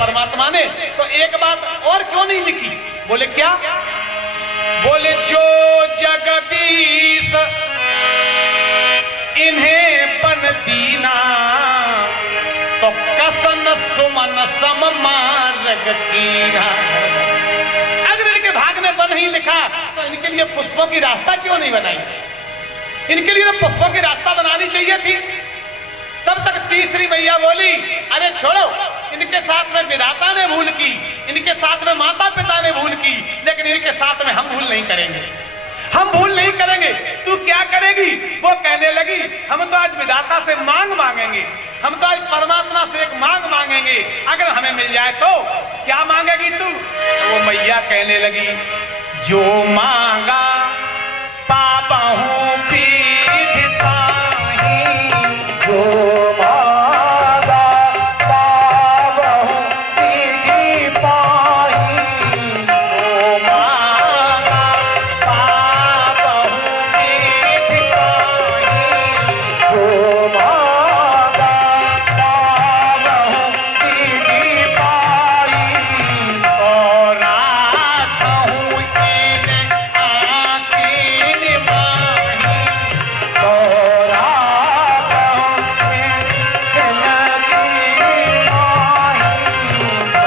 परमात्मा ने, तो एक बात और क्यों नहीं लिखी? बोले क्या? बोले जो जगदीश इन्हें बन दीना, तो कसन सुमन सम मार्ग कीरा। अगर इनके भाग में बन ही लिखा तो इनके लिए पुष्पों की रास्ता क्यों नहीं बनाई? इनके लिए तो पुष्पों की रास्ता बनानी चाहिए थी। तब तक तीसरी मैया बोली, अरे छोड़ो, इनके साथ में विधाता ने भूल की, इनके साथ में माता पिता ने भूल की, लेकिन इनके साथ में हम भूल नहीं करेंगे, हम भूल नहीं करेंगे। तू क्या करेगी? वो कहने लगी, हम तो आज विधाता से मांग मांगेंगे, हम तो आज परमात्मा से एक मांग मांगेंगे, अगर हमें मिल जाए तो। क्या मांगेगी तू? वो मैया कहने लगी, जो मांगा पापहूं पीठ पाही, जो मांगा पापहूं पीठ पाही, जो मांगा पापहूं पीठ पाही, जो मांगा पापहूं पीठ पाही, और राखहूं इन आँखिन माही, और राखहूं इन आँखिन माही,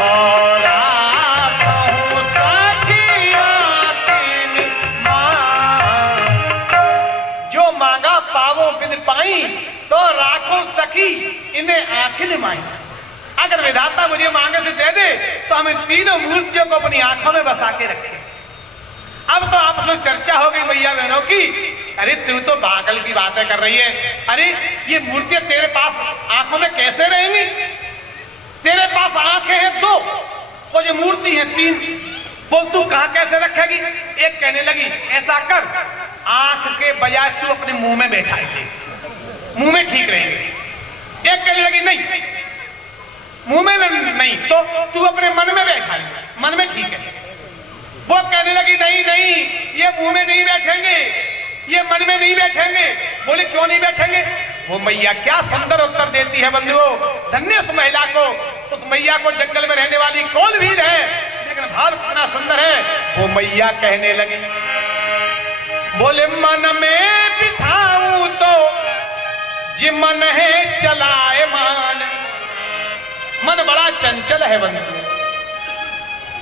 और राखहूं सखी आँखिन माही। जो मांगा पावो बिन पाई, तो राखो सखी इन्हें आँखिन माही। अगर विधाता मुझे मांगे से दे दे तो हम इन तीनों मूर्तियों को अपनी आंखों में बसा के रखें। अब तो आपस में चर्चा हो गई मैया बहनों की, अरे तू तो पागल की बातें कर रही है, अरे ये मूर्तियां तेरे पास आंखों में कैसे रहेंगी? तेरे पास आंखें हैं दो और ये मूर्ति है तीन, बोल तू कहां कैसे रखेगी? एक कहने लगी, ऐसा कर, आंख के बजाय तू अपने मुंह में बैठा है, मुंह में ठीक रहेंगे। एक कहने लगी, नहीं मुंह में नहीं, तो तू अपने मन में बैठा है, मन में ठीक है। वो कहने लगी, नहीं नहीं, ये मुंह में नहीं बैठेंगे, ये मन में नहीं बैठेंगे। बोले क्यों नहीं बैठेंगे? वो मैया क्या सुंदर उत्तर देती है बंधुओं, धन्य उस महिला को, उस मैया को जंगल में रहने वाली कौन भीड़ है, लेकिन भाव कितना सुंदर है। वो मैया कहने लगी, बोले मन में बिठाऊं तो जी मन है चलाए मान। मन बड़ा चंचल है बंधु,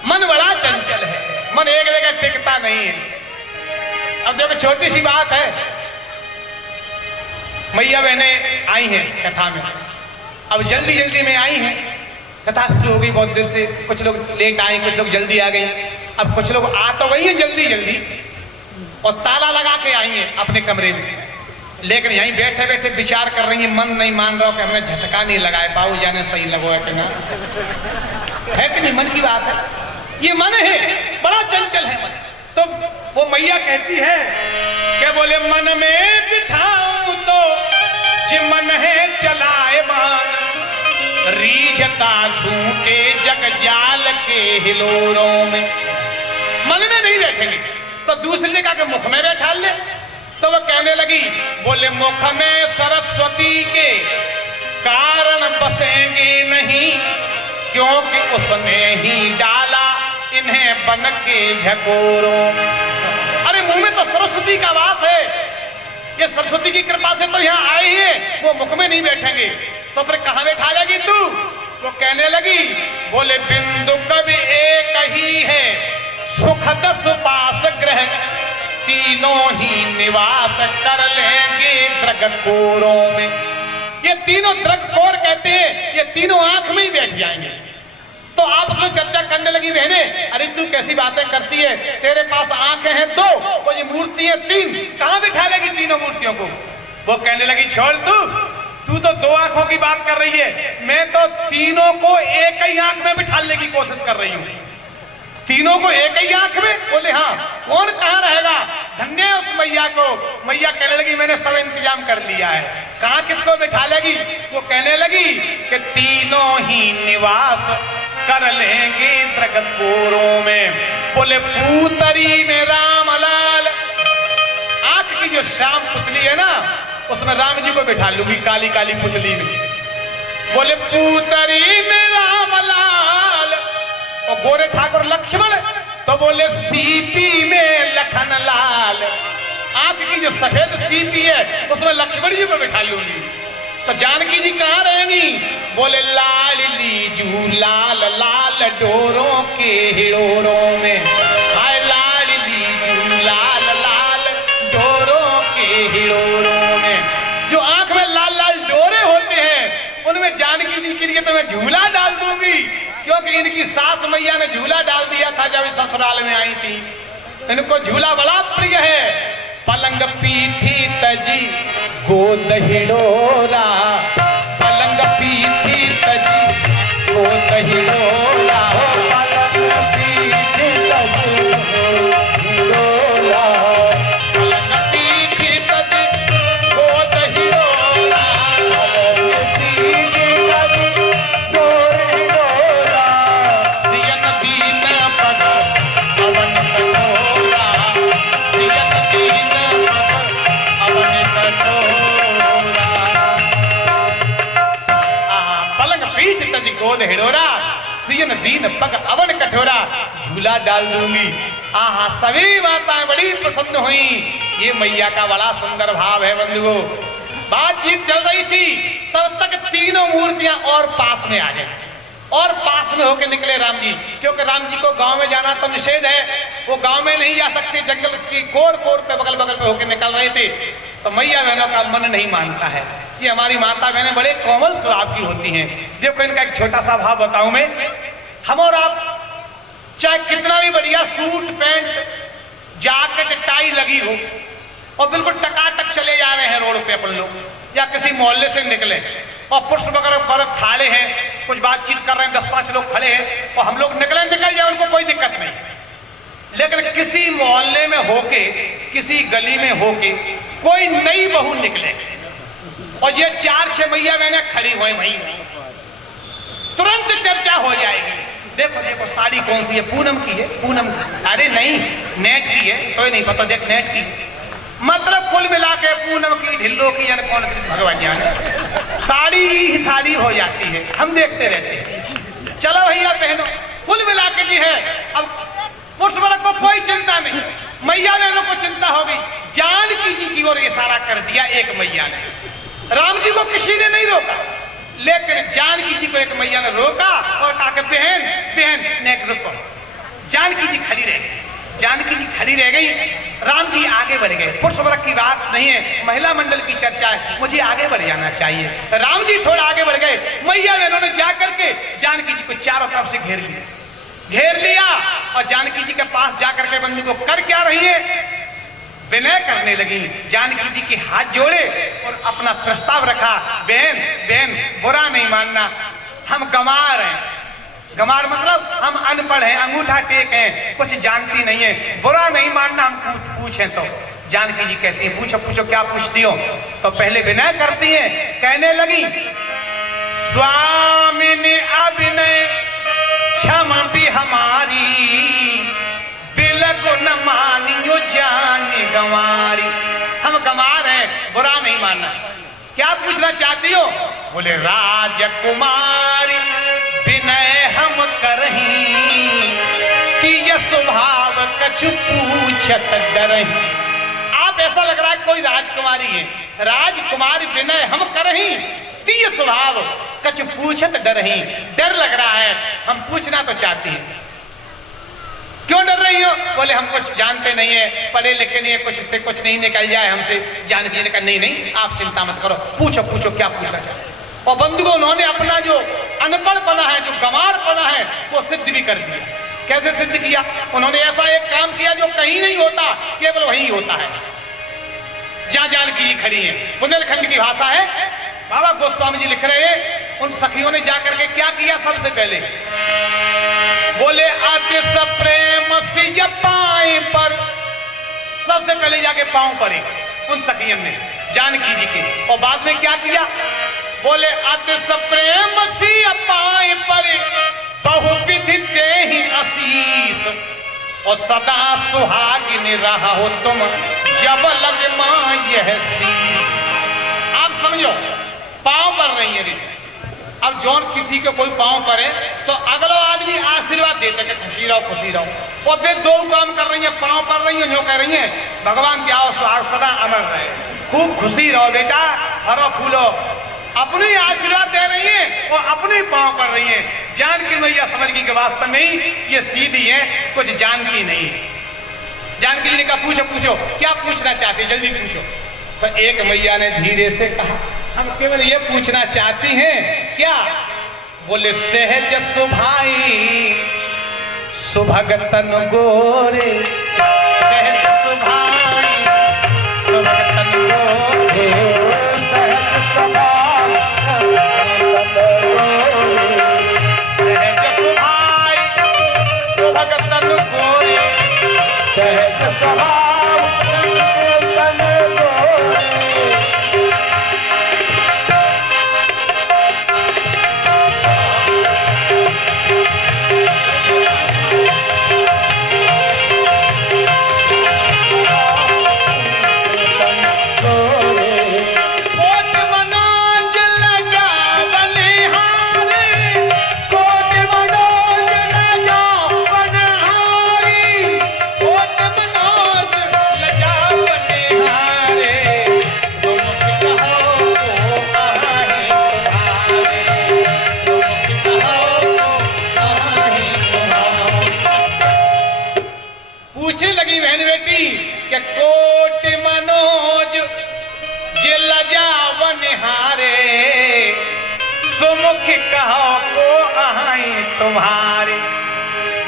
मन बड़ा चंचल है, मन एक जगह टिकता नहीं है। अब देखो छोटी सी बात है, मैया बहनें आई हैं कथा में, अब जल्दी जल्दी में आई हैं, कथा शुरू हो गई बहुत देर से, कुछ लोग लेट आए, कुछ लोग जल्दी आ गई। अब कुछ लोग आ तो गई हैं जल्दी जल्दी और ताला लगा के आई हैं अपने कमरे में, लेकिन यहीं बैठे बैठे विचार कर रही है, मन नहीं मान रहा कि हमने झटका नहीं लगाए, बाबू जाने सही लगो है कि ना, है कि नहीं? मन की बात है, ये मन है, बड़ा चंचल है मन। तो वो मैया कहती है कि बोले मन में बिठाऊं तो जी मन है चलाए मान, रीझता झूठे जग जाल के हिलोरों में। मन में नहीं बैठेंगे तो दूसरी ने कहा कि मुख में बैठा ले। तो वो कहने लगी, बोले मुख में सरस्वती के कारण बसेंगे नहीं, क्योंकि उसने ही डाला इन्हें बन के झकोरों। अरे मुंह में तो सरस्वती का वास है, ये सरस्वती की कृपा से तो यहाँ आए हैं, वो मुख में नहीं बैठेंगे तो फिर कहाँ बैठा लेगी तू? वो कहने लगी, बोले बिंदु कवि एक ही है, सुखद सुपास ग्रह, तीनों ही निवास कर लेंगे द्रगकोरों में। ये तीनों द्रगकोर कहते हैं, ये तीनों आंख में ही बैठ जाएंगे। तो आपस में चर्चा करने लगी बहनें, अरे तू कैसी बातें करती है, तेरे पास आंखें हैं दो और ये मूर्ति है तीन, कहां बिठा लेगी तीनों मूर्तियों को? वो कहने लगी, छोड़ तू तो दो आंखों की बात कर रही है, मैं तो तीनों को एक ही आंख में बिठाने की कोशिश कर रही हूं। तीनों को एक ही आंख में? बोले हाँ। कौन कहां रहेगा? धन्य है उस मैया को। मैया कहने लगी, मैंने सब इंतजाम कर लिया है। कहां किसको बिठा लेगी? वो कहने लगी कि तीनों ही निवास कर लेंगे द्रगकोरों में। बोले पूतरी में रामलाल, आंख की जो श्याम पुतली है ना, उसमें राम जी को बिठा लूंगी, काली काली पुतली में। बोले पूतरी में रामलाल, बोले सीपी में लखन लाल, आंख की जो सफेद सीपी है उसमें लक्ष्मण जी को बिठा लूंगी। तो जानकी जी कहाँ रहेंगी? बोले लाल लीजू लाल लाल डोरों के हिडोरों में, हाय लाल लीजू लाल लाल डोरों के हिडोरों में। जो आंख में लाल लाल डोरे होते हैं उनमें जानकी जी के लिए तो मैं झूला डाल दूंगी, क्योंकि इनकी सास मैया ने झूला डाल दिया था जब ससुराल में आई थी। इनको झूला बड़ा प्रिय है। पलंग पीठी तजी गोद हिडोरा, पलंग पीठी तजी गोद हिडोरा, पलंग पीठी तजी हिडोरा, पलंग पीठी तजी गोद हिडोरा, पलंग पीठी तजी गोद हिडोरा, सियन दीन पग अवन कटोरा, सियन दीन अवन कटोरा। पलंग पीठ तजी गोद हिडोरा, सियन दीन पग अवन कठोरा, झूला डाल दूंगी। आहा, सभी माताएं बड़ी प्रसन्न हुई। ये मैया का बड़ा सुंदर भाव है बंधुओं। बातचीत चल रही थी तब तक तीनों मूर्तियां और पास में आ गई, और पास में होकर निकले राम जी, क्योंकि राम जी को गांव में जाना तो निषेध है, वो गांव में नहीं जा सकते, जंगल की कोर कोर पे बगल बगल पे होकर निकल रहे थे। तो मैया बहनों का मन नहीं मानता है। ये हमारी माता बहनें बड़े कोमल स्वभाव की होती हैं। देखो इनका एक छोटा सा भाव बताऊं मैं। हम और आप चाहे कितना भी बढ़िया सूट पैंट जैकेट टाई लगी हो और बिल्कुल टकाटक चले जा रहे हैं रोड पे अपन लोग, या किसी मोहल्ले से निकले और पुरुष वगैरह पर ठाड़े हैं, कुछ बातचीत कर रहे हैं, 10-5 लोग खड़े हैं और हम लोग निकल जाए, उनको कोई दिक्कत नहीं। लेकिन किसी मोहल्ले में होके, किसी गली में होके कोई नई बहू निकले और ये 4-6 मैया मैंने खड़ी हुई वहीं, तुरंत चर्चा हो जाएगी। देखो देखो साड़ी कौन सी है, पूनम की है, पूनम की, अरे नहीं नेट की है, तो नहीं पता, देख नेट की, मतलब कुल मिला के पूनम की, ढिल्लो की, यानी कौन की, भगवान जाने, साड़ी ही साड़ी हो जाती है, हम देखते रहते हैं। चलो भैया बहनों, कुल मिला के जी है। अब पुरुष वर्ग को कोई चिंता नहीं, मैया बहनों को चिंता हो गई। जानकी जी की ओर इशारा कर दिया एक मैया ने। राम जी को किसी ने नहीं रोका, लेकिन जानकी जी को एक मैया ने रोका और कहा कि बहन बहन नेक रुको। जानकी जी खड़ी रह गई, जानकी जी खड़ी रह गई, राम जी आगे बढ़ गए। पुरुष वर्ग की बात नहीं है, महिला मंडल की चर्चा है, मुझे आगे बढ़ जाना चाहिए। राम जी थोड़ा आगे बढ़ गए, मैया बहनों ने जाकर के जानकी जी को चारों तरफ से घेर लिया और जानकी जी के पास जाकर के बंदी को कर क्या रही है, विनय करने लगी। जानकी जी के हाथ जोड़े और अपना प्रस्ताव रखा, बहन बहन बुरा नहीं मानना, हम गंवार हैं, गंवार मतलब हम अनपढ़ हैं, अंगूठा टेक हैं, कुछ जानती नहीं है, बुरा नहीं मानना हम पूछें तो। जानकी जी कहती है पूछो पूछो क्या पूछती हो। तो पहले विनय करती है, कहने लगी स्वामिनी अभिनय क्षम भी हमारी, बिलगु न मानियो जानी गंवारी। हम गंवार हैं, बुरा नहीं मानना। क्या पूछना चाहती हो? बोले राजकुमारी विनय हम करही, कि यह स्वभाव कछु पूछत डरही। आप ऐसा लग रहा है कोई राजकुमारी है, राजकुमारी विनय हम करही, कि यह स्वभाव कछु पूछत डरही। डर लग रहा है, हम पूछना तो चाहती हैं। क्यों डर रही हो? बोले हम कुछ जानते नहीं है, पढ़े लिखे नहीं है, कुछ से कुछ नहीं निकल जाए हमसे। जानकी ने कहा नहीं नहीं आप चिंता मत करो, पूछो पूछो क्या पूछना चाहते। और बंधुओं उन्होंने अपना जो अनपढ़पना है, जो गंवारपना है, वो सिद्ध भी कर दिया। कैसे सिद्ध किया? उन्होंने ऐसा एक काम किया जो कहीं नहीं होता, केवल वहीं होता है जहां जानकी जी खड़ी है। बुंदेलखंड की भाषा है, बाबा गोस्वामी जी लिख रहे हैं, उन सखियों ने जाकर के क्या किया? सबसे पहले बोले अति प्रेम सिय पाए पर, सबसे पहले जाके पांव पड़े उन सखियों ने जानकी जी के। और बाद में क्या किया? बोले अति प्रेम सिय पाए पर, बहुविधि देहि आशीष, और सदा सुहागिन रहो तुम, जब लग मां यह शीश। आप समझो, पांव पर रही है। अब जौन किसी के कोई पांव करे तो अगला आदमी आशीर्वाद देते कि खुशी रहो। और वे दो काम कर रही हैं, पाँव पड़ रही हैं, जो कह रही हैं भगवान की आओ सुहाग सदा अमर रहे, खूब खुशी रहो बेटा, हरो फूलो। अपने आशीर्वाद दे रही हैं और अपने पाँव कर रही हैं। जानकी मैया समझ गई कि वास्तव में ही ये सीधी है, कुछ जानकी नहीं। जानकी जी ने कहा पूछो पूछो, क्या पूछना चाहते जल्दी पूछो। तो एक मैया ने धीरे से कहा हम केवल ये पूछना चाहती हैं। क्या? बोले सहज सुभाई सुभगतन गोरे, सहज सुभाई सुभगतन गोरे, सहज सुभाई सहज सुभाई सुभगतन गोरे, सहज स्वभाव सुभगतन गोरे। पूछने लगी बहन बेटी कि कोट मनोज जे लजावन हारे, सुमुख कहो को आए तुम्हारे।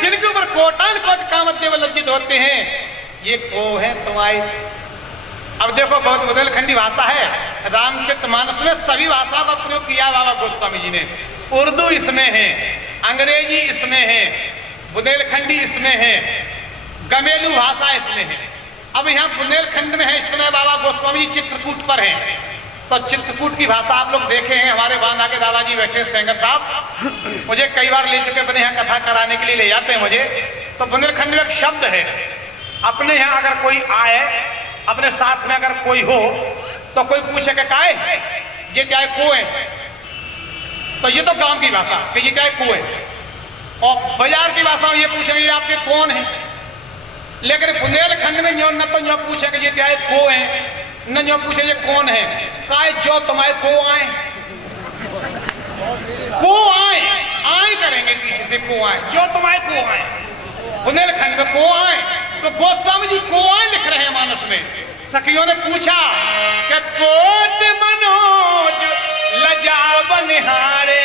जिनके ऊपर कोटान कोट कामत देव लज्जित होते हैं, ये को है तुम्हारे। अब देखो बहुत बुंदेलखंडी भाषा है, रामचरितमानस में सभी भाषाओं का प्रयोग किया बाबा गोस्वामी जी ने। उर्दू इसमें है, अंग्रेजी इसमें है, बुंदेलखंडी इसमें है, गमेलू भाषा इसमें है। अब यहाँ बुंदेलखंड में है, इस समय बाबा गोस्वामी चित्रकूट पर हैं। तो चित्रकूट की भाषा आप लोग देखे हैं, हमारे बांधा के दादाजी बैठे सेंगर साहब मुझे कई बार ले चुके, अपने यहाँ कथा कराने के लिए ले जाते हैं मुझे। तो बुंदेलखंड में एक शब्द है, अपने यहाँ अगर कोई आए, अपने साथ में अगर कोई हो तो कोई पूछे कि काय ये क्या को है, तो ये तो गांव की भाषा कि ये क्या को है। और बाजार की भाषा में ये पूछेंगे आपके कौन है। लेकिन बुंदेलखंड में न्यो न तो न्यो पूछे कि ये क्या को है, न न्यो पूछे ये कौन है। काय जो तुम्हारे को आए, को आए आए करेंगे पीछे से, को आए जो तुम्हारे को आए। बुंदेलखंड में को आए, तो गोस्वामी जी को आए लिख रहे हैं मानस में। सखियों ने पूछा कि कोट मनोज लजावन हारे,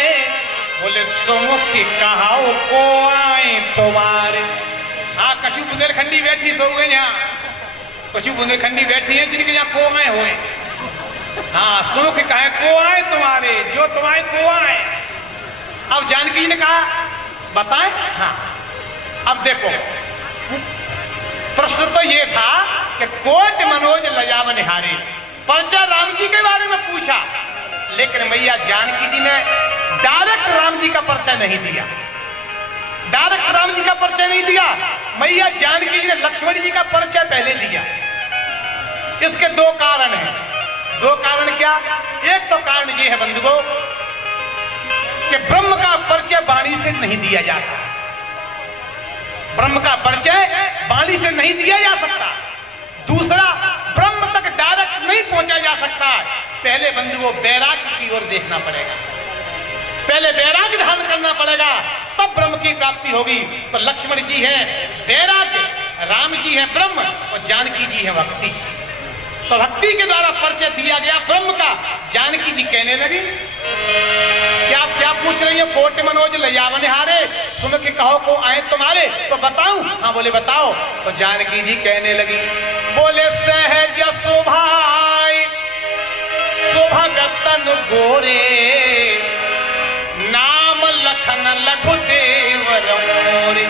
बोले सुमुख कहाओ को आए तुम्हारे। हाँ, कछु बुंदेलखंडी बैठी सो गए यहाँ, कछु बुंदेलखंडी बैठी है जिनके यहाँ को आए हुए। हाँ, सुमुख कहे को आए तुम्हारे, जो तुम्हारे को आए। अब जानकी जी ने कहा बताएं। हाँ, अब देखो प्रश्न तो ये था कि कोट मनोज लजावन हारे, परचा राम जी के बारे में पूछा, लेकिन मैया जानकी जी ने डायरेक्ट राम जी का परिचय नहीं दिया। डायरेक्ट राम जी का परिचय नहीं दिया, मैया जानकी जी ने लक्ष्मण जी का परिचय पहले दिया। इसके दो कारण हैं। दो कारण क्या? एक तो कारण ये है बंधुओं कि ब्रह्म का परिचय वाणी से नहीं दिया जाता। ब्रह्म का परिचय वाणी से नहीं दिया जा सकता। दूसरा, ब्रह्म तक डायरेक्ट नहीं पहुंचा जा सकता। पहले बंधुओं वैराग्य की ओर देखना पड़ेगा, पहले वैराग्य धारण करना पड़ेगा, तब ब्रह्म की प्राप्ति होगी। तो लक्ष्मण जी है वैराग्य, राम जी है ब्रह्म और जानकी जी है भक्ति। तो भक्ति के द्वारा परिचय दिया गया ब्रह्म का। जानकी जी कहने लगी क्या पूछ रही है? कोट मनोज लजावन हारे, सुन के कहो को आए तुम्हारे, तो बताऊं? हाँ बोले बताओ। तो जानकी जी कहने लगी, बोले सहज सुभाई सुभगतन गोरे, नाम लखन लघु देवर मोरे।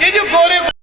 ये जो गोरे